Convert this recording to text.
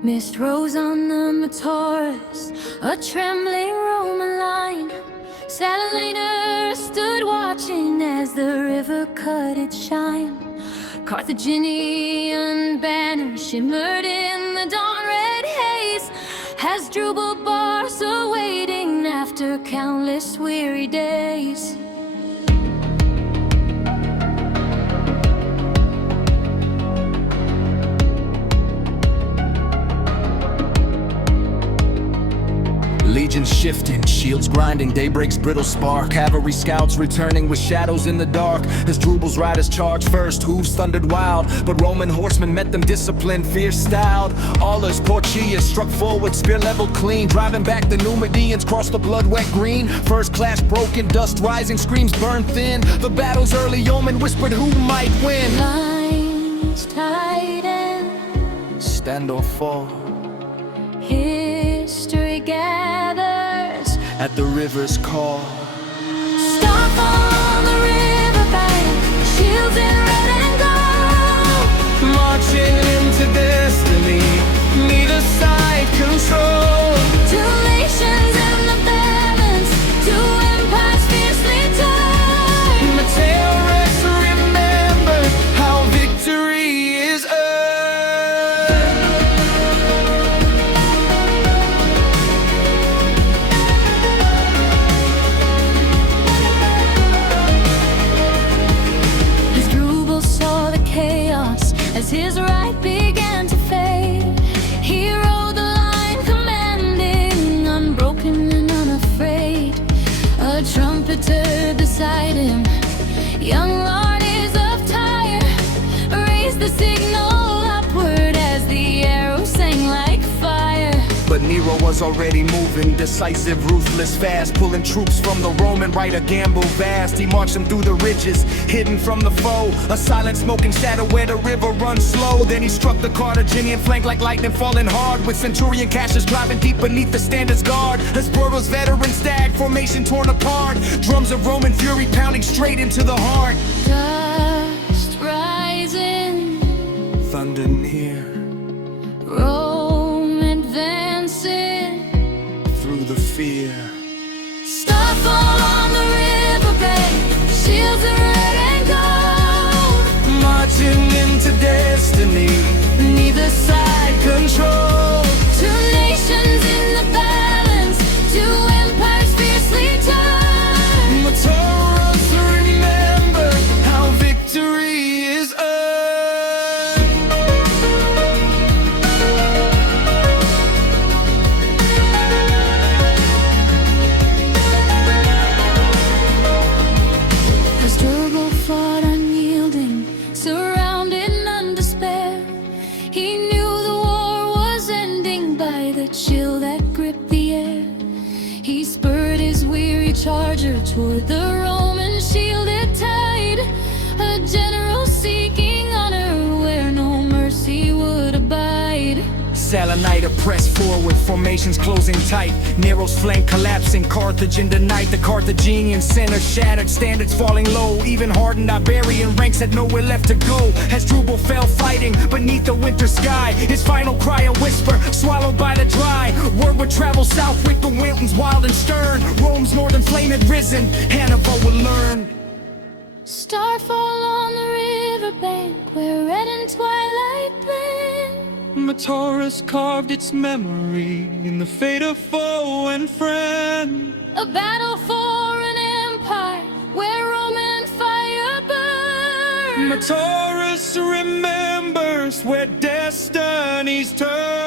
Mist rose on the Metaurus, a trembling Roman line. Salinator stood watching as the river cut its shine. Carthaginian banners shimmered in the dawn-red haze. Hasdrubal Barca waiting after countless weary days. Legions shifting, shields grinding, daybreak's brittle spark. Cavalry scouts returning with shadows in the dark. Hasdrubal's riders charged first, hooves thundered wild. But Roman horsemen met them disciplined, fierce styled. Aulus, Porcius struck forward, spear leveled clean. Driving back the Numidians, crossed the blood-wet green. First class broken, dust rising, screams burned thin. The battle's early omen whispered who might win. Lines tighten, Stand or fall, history gathers at the river's call. Starfall on the riverbank, shields in red and gold. Marching into destiny, neither side control. Two nations in the balance, two empires fiercely torn. Metaurus, remember how victory is earned. As his right began to fade, he rode the line commanding, unbroken and unafraid. A trumpeter beside him, young lords of Tyre, raised the signal upward as the arrow sang like fire. But Nero was already moving, decisive, ruthless, fast, pulling troops from the Roman right, a gamble vast. He marched them through the ridges, hidden from the foe, a silent smoking shadow where the river runs slow. Then he struck the Carthaginian flank like lightning falling hard, with centurion Cassius driving deep beneath the standard's guard. Hasdrubal's veteran stag formation torn apart, drums of Roman fury pounding straight into the heart. Dust rising, Thunder near, Rome advancing through the fear. Starfall on the riverbank, shields of red and gold. Marching into destiny, neither side control. Two nations in the balance, two empires fiercely torn. Metaurus, remember how victory is earned. Hasdrubal fought unyielding, surrounded none despair. He knew the war was ending by the chill that gripped the air. He spurred his weary charger toward the Roman shielded tide, a general seeking honor where no mercy would abide. Salinator pressed forward, formations closing tight. Nero's flank collapsing, Carthage in the night. The Carthaginian center shattered, standards falling low. Even hardened Iberian ranks had nowhere left to go. Hasdrubal fell fighting beneath the winter sky. His final cry a whisper, swallowed by the dry. Word would travel south with the winds wild and stern. Rome's northern flame had risen, Hannibal would learn. Starfall on the riverbank where red and twilight blend. Metaurus carved its memory in the fate of foe and friend. A battle for an empire where Roman fire burns. Metaurus remembers where destinies turn.